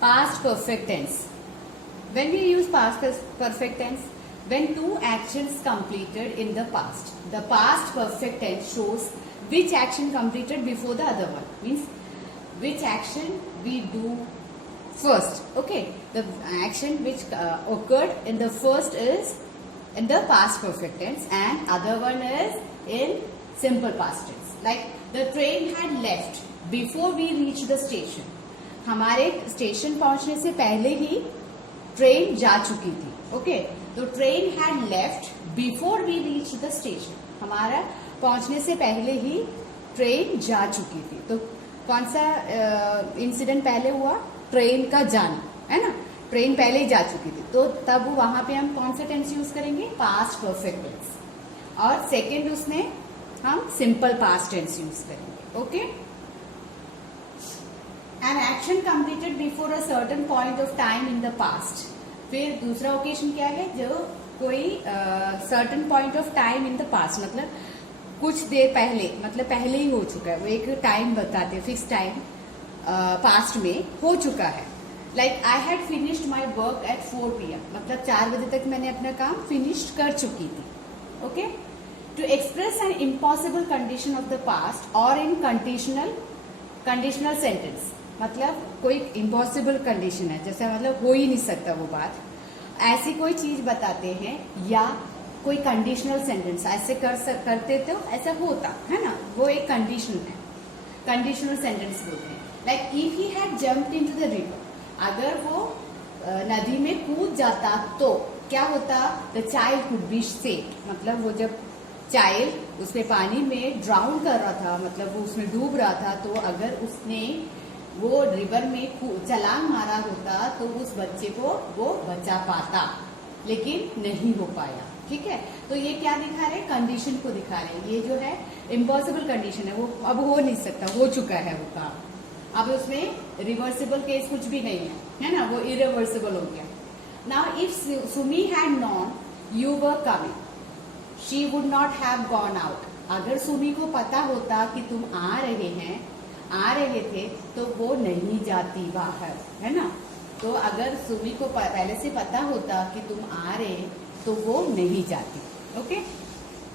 Past perfect tense. When we use past perfect tense, when two actions completed in the past, the past perfect tense shows which action completed before the other one. Means which action we do first. Okay, the action which occurred in the first is in the past perfect tense and other one is in simple past tense. Like the train had left before we reached the station. हमारे स्टेशन पहुंचने से पहले ही ट्रेन जा चुकी थी. Okay, तो train had left before we reach the station. हमारा पहुंचने से पहले ही ट्रेन जा चुकी थी. तो कौन सा इंसिडेंट पहले हुआ? ट्रेन का जाना, है ना. ट्रेन पहले ही जा चुकी थी, तो तब वहां पे हम कौन सा टेंस यूज करेंगे? Past perfect tense. और सेकेंड उसमें हम सिंपल पास्ट टेंस यूज करेंगे. Okay. An action completed before a certain point of time in the past. फिर दूसरा ओकेशन क्या है? जो कोई certain point of time in the past, मतलब कुछ देर पहले, मतलब पहले ही हो चुका है. वो एक टाइम बताते हैं, फिक्स टाइम पास्ट में हो चुका है. Like I had finished my work at 4 PM, मतलब 4 बजे तक मैंने अपना काम फिनिश्ड कर चुकी थी. Okay. To express an impossible condition of the past और इन कंडीशनल सेंटेंस, मतलब कोई इम्पॉसिबल कंडीशन है, जैसे मतलब हो ही नहीं सकता वो बात, ऐसी कोई चीज बताते हैं, या कोई कंडीशनल सेंटेंस ऐसे करते तो ऐसा होता है ना, वो एक कंडीशन है. कंडीशनल सेंटेंस बोलते हैं. Like if he had jumped into the river, अगर वो नदी में कूद जाता तो क्या होता? The child could be saved, मतलब वो जब चाइल्ड उसमें पानी में ड्राउन कर रहा था, मतलब वो उसमें डूब रहा था, तो अगर उसने वो रिवर में छलांग मारा होता तो उस बच्चे को वो बचा पाता, लेकिन नहीं हो पाया. ठीक है. तो ये क्या दिखा रहे? कंडीशन को दिखा रहे हैं. ये जो है इम्पॉसिबल कंडीशन है, वो अब हो नहीं सकता, हो चुका है वो काम. अब उसमें रिवर्सिबल केस कुछ भी नहीं है ना, वो इरिवर्सिबल हो गया. Now if Sumi had known you were coming, she would not have gone out. अगर सुमी को पता होता कि तुम आ रहे थे तो वो नहीं जाती बाहर, है ना. तो अगर सुमी को पहले से पता होता कि तुम आ रहे तो वो नहीं जाती. ओके.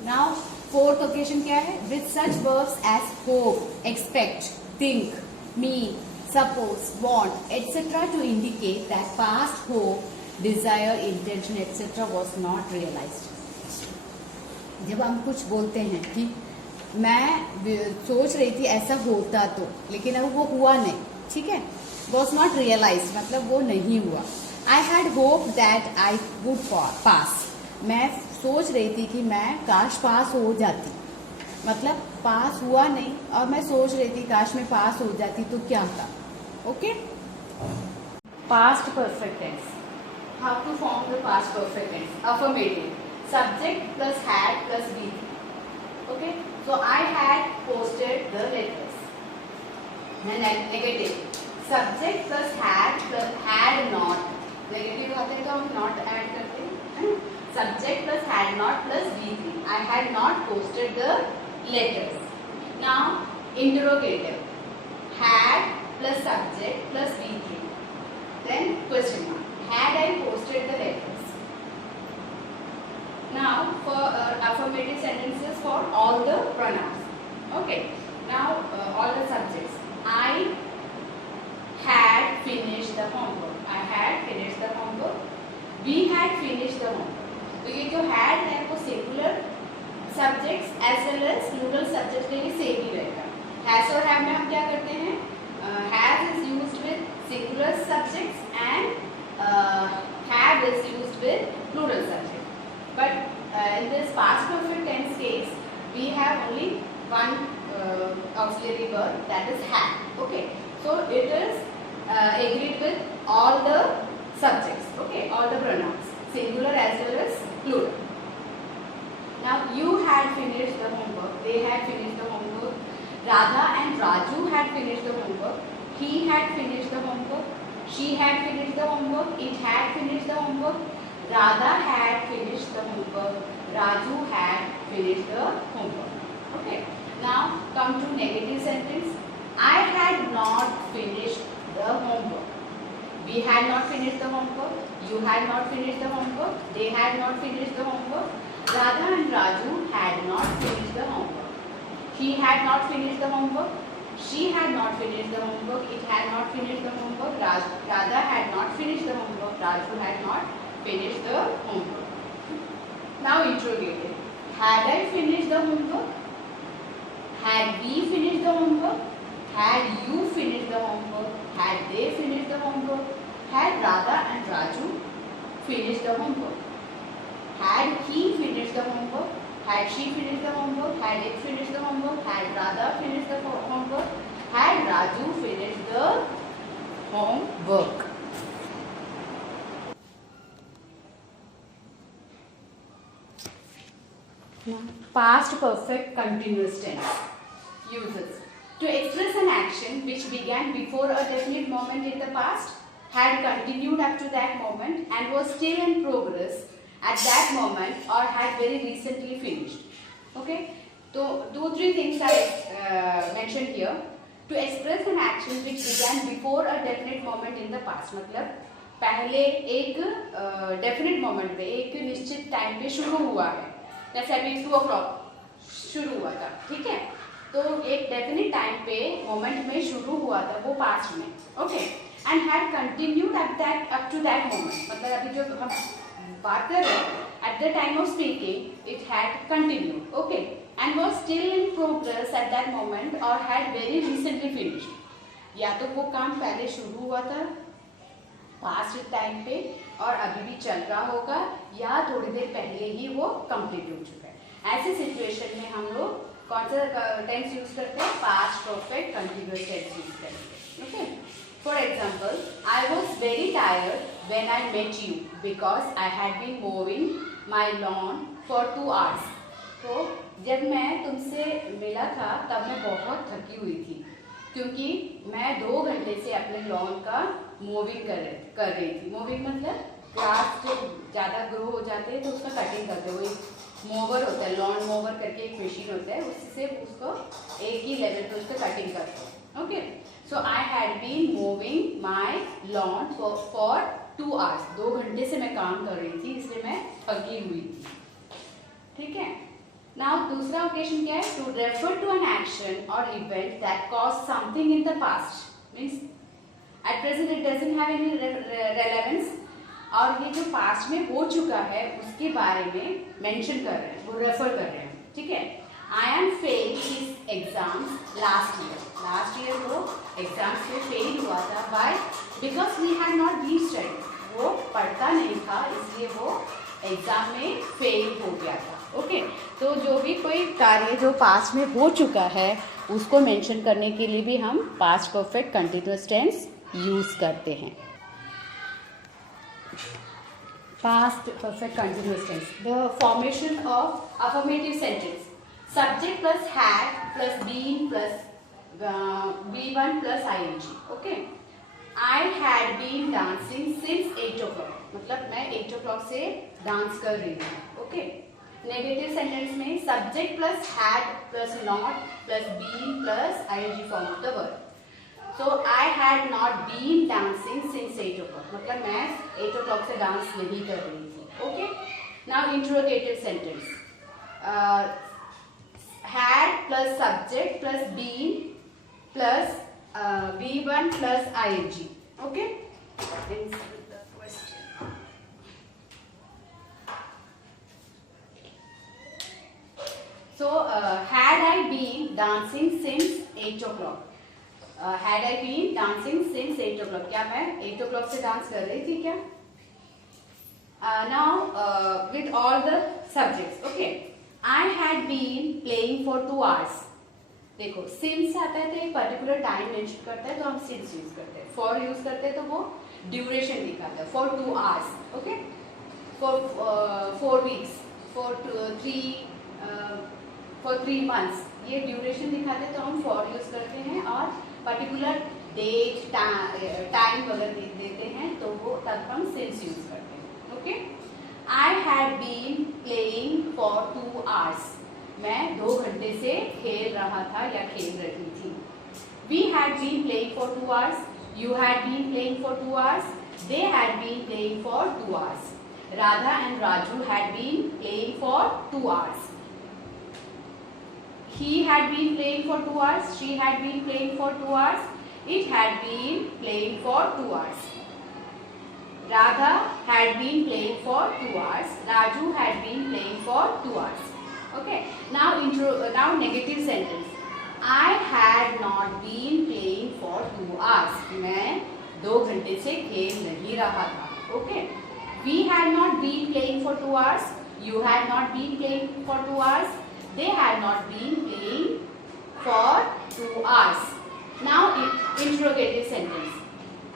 नाउ फोर्थ ओकेशन क्या है? With such verbs as hope, expect, think, mean, suppose, want etcetera to indicate that past hope, desire, intention etcetera was not realised. जब हम कुछ बोलते हैं कि मैं सोच रही थी ऐसा होता तो, लेकिन अब वो हुआ नहीं. ठीक है. वॉज नॉट रियलाइज, मतलब वो नहीं हुआ. I had hope that I would पास, मैं सोच रही थी कि मैं काश पास हो जाती, मतलब पास हुआ नहीं और मैं सोच रही थी काश मैं पास हो जाती तो क्या था. Okay. Past perfect tense. How to form the past perfect tense? Affirmative, subject plus had plus be. Okay. So I had posted the letters. Then negative, subject plus had not. Negative आते तो हम not add करते हैं. Subject plus had not plus V3. I had not posted the letters. Now interrogative, had plus subject plus V3. Then question mark. Had I posted the letters? Now for affirmative sentences for all the pronouns. Okay. Now all the subjects. I had finished the homework. I had finished the homework. We had finished the homework. तो ये जो had है वो singular subjects as well as plural subjects के लिए same ही रहेगा. Has और have में हम क्या करते हैं? Has is used with singular subjects and have is used with plural subjects. But in this past perfect tense case, we have only one auxiliary verb, that is had. Okay. So it is agreed with all the subjects. Okay. All the pronouns, singular as well as plural. Now you had finished the homework. They had finished the homework. Radha and Raju had finished the homework. He had finished the homework. She had finished the homework. It had finished the homework. Radha had finished the homework. Raju had finished the homework. Okay. Now come to negative sentence. I had not finished the homework. We had not finished the homework. You had not finished the homework. They had not finished the homework. Radha and Raju had not finished the homework. He had not finished the homework. She had not finished the homework. It had not finished the homework. Radha had not finished the homework. Raju had not finished the homework. Now interrogative. Had I finished the homework? Had we finished the homework? Had you finished the homework? Had they finished the homework? Had Radha and Raju finished the homework? Had he finished the homework? Had she finished the homework? Had it finished the homework? Had Radha finished the homework? Had Raju finished the homework? Past perfect continuous tense. Uses. To express an action which began before a definite moment in the past, had continued up to that moment and was still in progress at that moment, or had very recently finished. Okay? So, 2-3 things are mentioned here. To express an action which began before a definite moment in the past, मतलब पहले एक definite moment पे एक निश्चित टाइम पे शुरू हुआ है, जैसे अभी 2 o'clock शुरू हुआ था, ठीक है? तो एक डेफिनेट टाइम पे मोमेंट में शुरू हुआ था वो पास्ट में, okay, and had continued up to that moment, मतलब अभी जो हम बात कर रहे हैं at the time of speaking it had continued, okay, and was still in progress at that moment और हैड वेरी रिसेंटली फिनिश्ड। या तो वो काम पहले शुरू हुआ था पास्ट टाइम पे और अभी भी चल रहा होगा, या थोड़ी देर पहले ही वो कंप्लीट हो चुका है। ऐसे सिचुएशन में हम लोग कौन सा टेंस यूज करते हैं? Past perfect continuous tense use करेंगे, okay. For example, I was very tired when I met you because I had been moving my lawn for 2 hours। तो जब मैं तुमसे मिला था तब मैं बहुत थकी हुई थी क्योंकि मैं 2 घंटे से अपने लॉन का मूविंग कर रही थी। मूविंग मतलब ग्रास जब ज़्यादा ग्रो हो जाते हैं तो उसका कटिंग करते हैं, वही मोवर होता है, लॉन मोवर करके एक मशीन होता है, उससे उसको एक ही लेवल पे उसको कटिंग करते हैं, okay. So I had been moving my lawn for 2 hours, 2 घंटे से मैं काम कर रही थी, इसलिए मैं थकी हुई थी, ठीक है। नाउ दूसरा ओकेशन क्या है? To refer to an action और event that cause something in the past, means at present it doesn't have any relevance, और ये जो पास्ट में हो चुका है उसके बारे में मेंशन कर रहे हैं, वो रेफर कर रहे हैं, ठीक है। I am fail his exams last year वो एग्जाम्स में फेल हुआ था, by because we had not been study, वो पढ़ता नहीं था इसलिए वो एग्जाम में फेल हो गया था, ओके। तो जो भी कोई कार्य जो पास्ट में हो चुका है उसको मेंशन करने के लिए भी हम past perfect continuous tense use करते हैं। Past perfect continuous tense. The formation of affirmative sentence. Subject plus had plus been plus be1 plus ing. Okay. I had been dancing since 8 o'clock. मतलब मैं 8 o'clock से डांस कर रही हूँ, ओके। नेगेटिव सेंटेंस में subject plus had plus not plus been plus ing form of the verb. So I had not been dancing since 8 o'clock. मतलब मैं 8 o'clock से डांस नहीं कर रही थी, okay. Now interrogative sentence. Had plus subject plus been plus be1 plus ing, okay. Answer the question. So had I been dancing since 8 o'clock. Had I been dancing since 8 o'clock? क्या मैं 8 o'clock से डांस कर रही थी क्या? Now with all the subjects, okay. I had been playing for 2 hours. देखो since आता है तो एक पर्टिकुलर टाइम मेंशन करता है तो हम since यूज करते हैं, for यूज करते हैं तो वो ड्यूरेशन दिखाता है, for 2 hours, okay. For 4 weeks, for 3 months, ये ड्यूरेशन दिखाते हैं तो हम for यूज करते हैं, और पर्टिकुलर डेट टाइम अगर देते हैं तो वो तब हम सिंस यूज करते हैं, okay. I had been playing for 2 hours. मैं 2 घंटे से खेल रहा था या खेल रही थी। We had been playing for 2 hours. You had been playing for 2 hours. They had been playing for 2 hours. Radha and Raju had been playing for 2 hours. He had been playing for 2 hours. She had been playing for 2 hours. It had been playing for 2 hours. Radha had been playing for 2 hours. Raju had been playing for 2 hours. Okay. Now negative sentence. I had not been playing for 2 hours. मैं 2 घंटे से खेल नहीं रहा था. Okay. We had not been playing for 2 hours. You had not been playing for 2 hours. They had not been playing for 2 hours. Now interrogative sentence.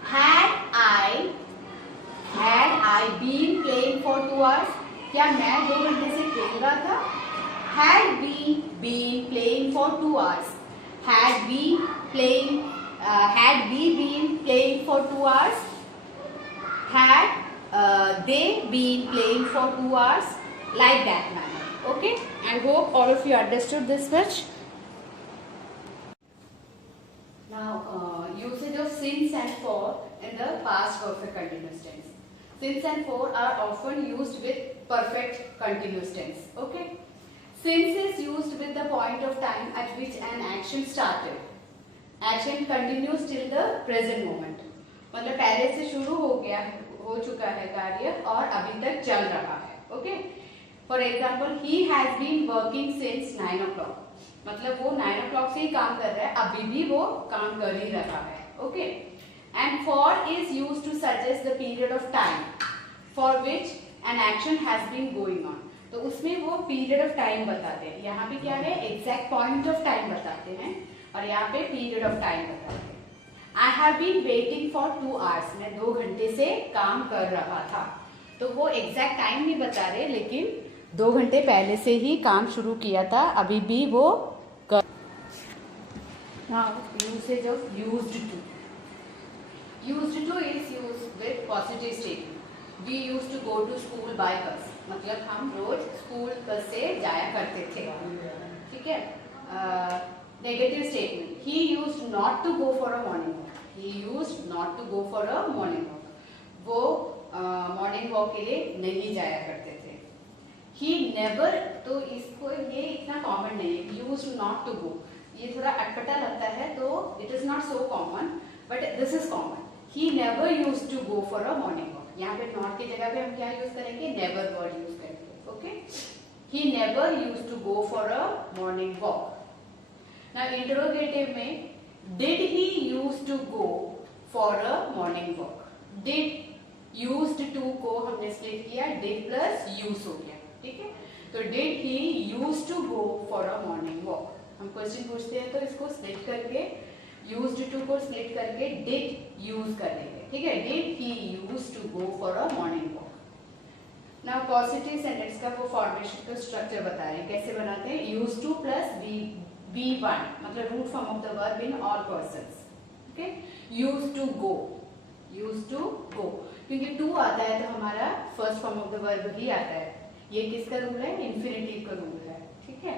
Had I been playing for 2 hours? क्या मैं 2 घंटे से खेल रहा था? Had we been playing for 2 hours? Had we been playing for 2 hours? Had they been playing for 2 hours? Like that manner. Okay? I hope all of you understood this much. Now, usage of since and for in the past perfect continuous tense. Since and for are often used with perfect continuous tense. Okay? Since is used with the point of time at which an action started. Action continues till the present moment. मतलब पहले से शुरू हो चुका है कार्य और अभी तक चल रहा है. Okay? For example, he has been working since 9 o'clock. मतलब वो 9 o'clock से ही काम कर रहा है, अभी भी वो काम कर ही रहा है. Okay? And for is used to suggest the period of time for which an action has been going on. तो उसमें वो period of time बताते हैं. यहाँ पे क्या है? Exact point of time बताते हैं और यहाँ पे period of time बताते हैं. I have been waiting for 2 hours. मैं 2 घंटे से काम कर रहा था. तो वो exact time नहीं बता रहे, लेकिन 2 घंटे पहले से ही काम शुरू किया था, अभी भी वो कर. Now usage of used to. Used to is used with positive statement. We used to go to school by bus. मतलब हम रोज स्कूल बस से जाया करते थे. ठीक है. Negative statement. He used not to go for a morning walk. He used not to go for a morning walk. वो morning walk के लिए नहीं जाया करते थे. He never, तो इसको ये इतना कॉमन नहीं है. Used not to go. ये थोड़ा अटपटा लगता है, तो it is not so common, but this is common. He never used to go for a morning walk. यहाँ पे not की जगह पे हम क्या यूज करेंगे? Never word यूज करेंगे. Okay? He never used to go for a morning walk. Now interrogative में did he used to go for a morning walk? Did used to को हमने स्प्लिट किया, did plus use हो गया. ठीक है. तो did he used to go for a morning walk? हम क्वेश्चन पूछते हैं तो इसको स्प्लिट करके used to को स्प्लिट करके did यूज कर देंगे. ठीक है. did he used to go for a morning walk? Now positive sentence का वो फॉर्मेशन का स्ट्रक्चर बता रहे हैं. कैसे बनाते हैं? used to plus be1 मतलब root form of the verb in all persons. Okay. used to go क्योंकि टू आता है तो हमारा first form of the verb ही आता है. ये किसका रूल है? इन्फिनिटिव का रूल है. ठीक है.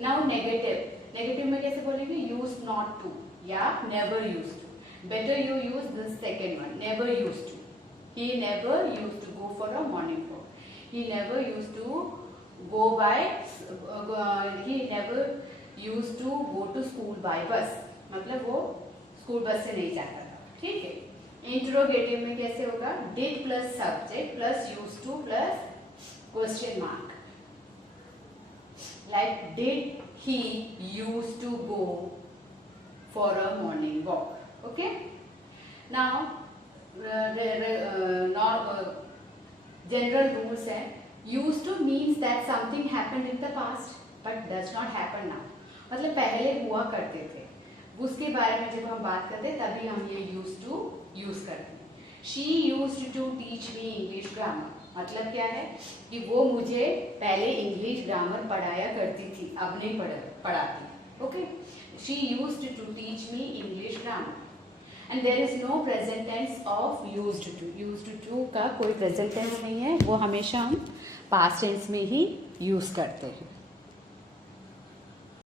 नाउ नेगेटिव में कैसे बोलेंगे? यूज नॉट टू या never use to. Better you use the second one, never use to. He never use to go for a morning walk. He never use to go by he never use to go to school by bus. मतलब वो school bus से नहीं जाता था. ठीक है. इंट्रोगेटिव में कैसे होगा? Did plus subject plus use to plus question mark. Like did he use to go for a morning walk. Okay. Now general rules है. Use to means that something happened in the past but does not happen now. मतलब पहले हुआ करते थे, उसके बारे में जब हम बात करते हैं तभी हम ये यूज टू यूज करते हैं. She used to teach me English grammar. मतलब क्या है कि वो मुझे पहले इंग्लिश ग्रामर पढ़ाया करती थी, अब नहीं पढ़ाती. Okay. She used to teach me English grammar. And there is no present tense of used to. Used to का कोई प्रेजेंट टेंस नहीं है, वो हमेशा हम पास्ट टेंस में ही यूज करते हैं.